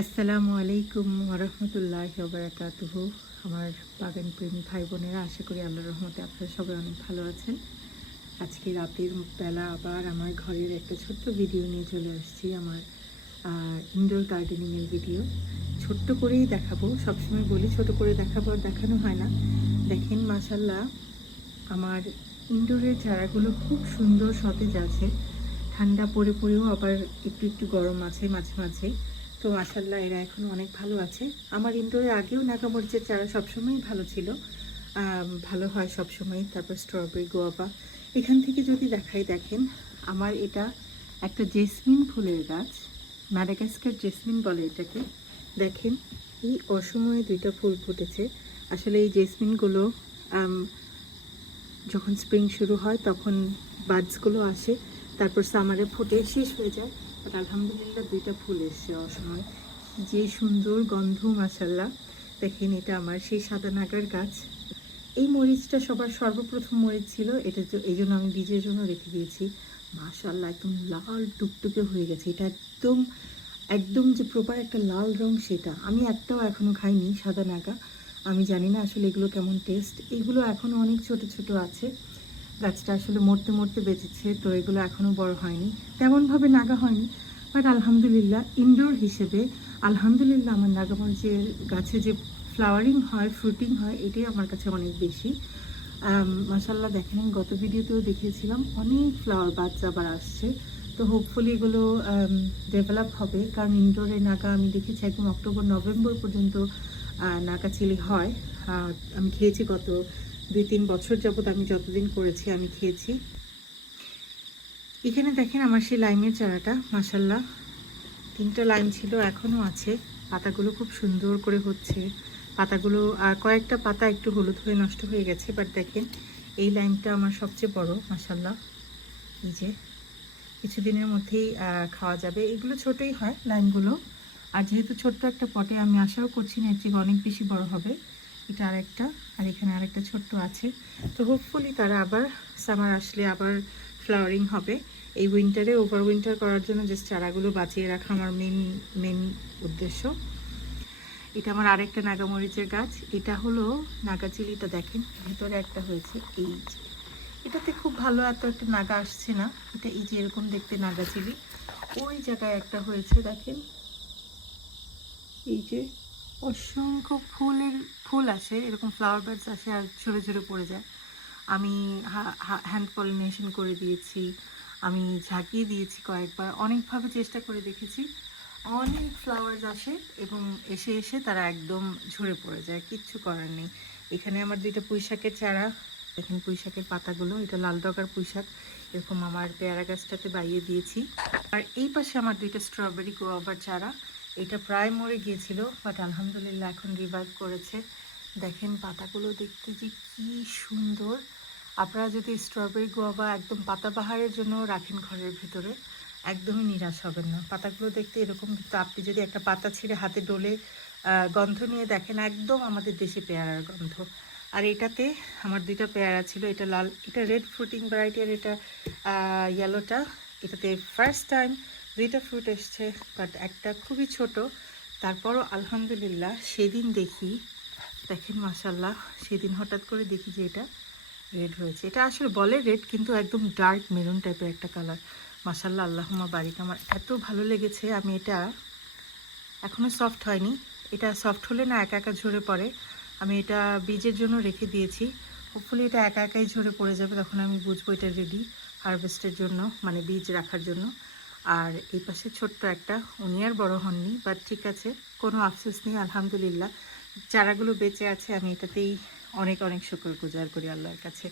আসসালামু আলাইকুম রহমতুল্লাহ বারাকাতুহু আমার বাগান প্রেমী ভাই বোনেরা, আশা করি আল্লাহর রহমতে আপনারা সবাই অনেক ভালো আছেন। আজকে রাতের বেলা আবার আমার ঘরের একটা ছোট্ট ভিডিও নিয়ে চলে আসছি, আমার ইনডোর গার্ডেনিংয়ের ভিডিও। ছোট্ট করেই দেখাবো, সবসময় বলি ছোট করে দেখাবো আর দেখানো হয় না। দেখেন মাসাল্লাহ আমার ইনডোরের চারাগুলো খুব সুন্দর সতেজ আছে। ঠান্ডা পড়ে পড়েও আবার একটু একটু গরম আছে মাঝে মাঝে। তো মাসাল্লাহ এরা এখন অনেক ভালো আছে। আমার ইনডোরে আগেও নাগামরিচের চারা সবসময়ই ভালো ছিল। ভালো হয় সবসময়। তারপর স্ট্রবেরি গোয়াবা এখান থেকে যদি দেখাই, দেখেন, আমার এটা একটা জেসমিন ফুলের গাছ, ম্যাডাগাস্কার জেসমিন বলে এটাকে। দেখেন এই অসময়ে দুইটা ফুল ফুটেছে। আসলে এই জেসমিনগুলো যখন স্প্রিং শুরু হয়, তখন বাডসগুলো আসে, তারপর সামারে ফুটে, শেষ হয়ে যায়। বাট আলহামদুলিল্লাহ দুইটা ফুল এসছে অসময়। যে সুন্দর গন্ধ মাসাল্লাহ দেখেন এটা আমার সেই সাদা নাগার গাছ। এই মরিচটা সবার সর্বপ্রথম মরিচ ছিল, এটা এই জন্য আমি বীজের জন্য রেখে দিয়েছি। মাশাল্লাহ একদম লাল টুকটুকে হয়ে গেছে। এটা একদম একদম যে প্রপার একটা লাল রং সেটা। আমি একটাও এখনও খাইনি, সাদা নাগা। আমি জানি না আসলে এগুলো কেমন টেস্ট এগুলো এখনও অনেক ছোট ছোট আছে। গাছটা আসলে মরতে মরতে বেঁচেছে, তো এগুলো এখনও বড় হয়নি। তেমনভাবে নাগা হয়নি বাট আলহামদুলিল্লাহ ইনডোর হিসেবে, আলহামদুলিল্লাহ আমার নাগামরিচের গাছে যে ফ্লাওয়ারিং হয় ফ্রুটিং হয়, এটাই আমার কাছে অনেক বেশি। মাসাল্লাহ দেখেন, আমি গত ভিডিওতেও দেখিয়েছিলাম, অনেক ফ্লাওয়ার বাচ্চা আবার আসছে। তো হোপফুলি এগুলো ডেভেলপ হবে, কারণ ইনডোরে নাগা আমি দেখেছি একদম অক্টোবর, নভেম্বর পর্যন্ত নাগা চিলি হয়। আমি খেয়েছি গত দুই তিন বছর যাবত আমি যতদিন করেছি, আমি খেয়েছি। এখানে দেখেন আমার সেই লাইমের চারাটা মাসাল্লাহ তিনটা লাইন ছিল, এখনও আছে। পাতাগুলো খুব সুন্দর করে হচ্ছে। পাতাগুলো, আর কয়েকটা পাতা একটু হলুদ হয়ে নষ্ট হয়ে গেছে বাট দেখেন, এই লাইনটা আমার সবচেয়ে বড় মাসাল্লাহ এই যে, কিছুদিনের মধ্যেই খাওয়া যাবে। এগুলো ছোটই হয় লাইনগুলো আর যেহেতু ছোট্ট একটা পটে, আমি আশাও করছি না এর থেকে অনেক বেশি বড় হবে। এটা আরেকটা, আর এখানে আরেকটা ছোট্ট আছে। তো হোপফুলি তারা আবার সামার আসলে আবার ফ্লাওয়ারিং হবে। এই উইন্টারে ওভার উইন্টার করার জন্য যে চারাগুলো বাঁচিয়ে রাখা আমার মেন মেন উদ্দেশ্য। এটা আমার আরেকটা নাগামরিচের গাছ। এটা হলো নাগাচিলিটা, দেখেন, ভেতরে একটা হয়েছে এই যে। এটাতে খুব ভালো এত একটা নাগা আসছে না। এটা এই যে এরকম দেখতে নাগাচিলি। ওই জায়গায় একটা হয়েছে, দেখেন। এই যে অসংখ্য ফুলের, ফুল আসে, এরকম ফ্লাওয়ার বার্ডস আসে আর ঝরে ঝরে পড়ে যায়। আমি হ্যান্ড পলিনেশন করে দিয়েছি, আমি ঝাঁকিয়ে দিয়েছি কয়েকবার, অনেকভাবে চেষ্টা করে দেখেছি। অনেক ফ্লাওয়ার্স আসে এবং এসে এসে তারা একদম ঝরে পড়ে যায়, কিচ্ছু করার নেই। এখানে আমার দুইটা পুঁইশাকের চারা, দেখেন পুঁইশাকের পাতাগুলো, এটা লাল ডগার পুঁইশাক, এরকম আমার পেয়ারা গাছটাতে বাইয়ে দিয়েছি। আর এই পাশে আমার দুইটা স্ট্রবেরি গোয়াবার চারা এটা প্রায় মরে গিয়েছিল বাট আলহামদুলিল্লাহ এখন রিভাইভ করেছে। দেখেন পাতাগুলো দেখতে যে কি সুন্দর। আপনারা যদি স্ট্রবেরি গোয়াবা একদম পাতাবাহারের জন্য রাখেন ঘরের ভিতরে, একদমই নিরাশ হবেন না। পাতাগুলো দেখতে এরকম, কিন্তু আপনি যদি একটা পাতা ছিঁড়ে হাতে ডলে গন্ধ নিয়ে দেখেন, একদম আমাদের দেশে পেয়ারার গন্ধ। আর এটাতে আমার দুইটা পেয়ারা ছিল, এটা লাল, এটা রেড ফ্রুটিং ভ্যারাইটি আর এটা ইয়েলোটা এটাতে ফার্স্ট টাইম দুইটা ফ্রুট এসছে বাট একটা খুবই ছোট। তারপরও আলহামদুলিল্লাহ সেদিন দেখি, দেখেন মাসাল্লাহ সেদিন হঠাৎ করে দেখি যে এটা রেড হয়েছে এটা আসলে বলে রেড কিন্তু একদম ডার্ক মেরুন টাইপের একটা কালার মাসাল্লাহ আল্লাহমা বাড়িতে আমার এত ভালো লেগেছে, আমি এটা এখনও সফট হয়নি। এটা সফট হলে না একা একা ঝরে পড়ে। আমি এটা বীজের জন্য রেখে দিয়েছি। হোপফুলি এটা একা একাই ঝরে পড়ে যাবে, তখন আমি বুঝব এটা রেডি হারভেস্টের জন্য মানে বীজ রাখার জন্য। আর এই পাশে ছোট্ট একটা, উনি আর বড় হননি বাট ঠিক আছে, কোনো আফসোস নেই, আলহামদুলিল্লাহ। চারাগুলো বেঁচে আছে, আমি এটাতেই অনেক অনেক শুকর গুজার করি আল্লাহর কাছে।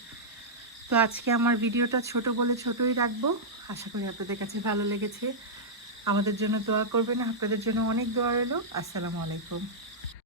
তো আজকে আমার ভিডিওটা ছোট বলে ছোটই রাখব। আশা করি আপনাদের কাছে ভালো লেগেছে। আমাদের জন্য দোয়া করবেন, আপনাদের জন্য অনেক দোয়া রইল। আসসালামু আলাইকুম।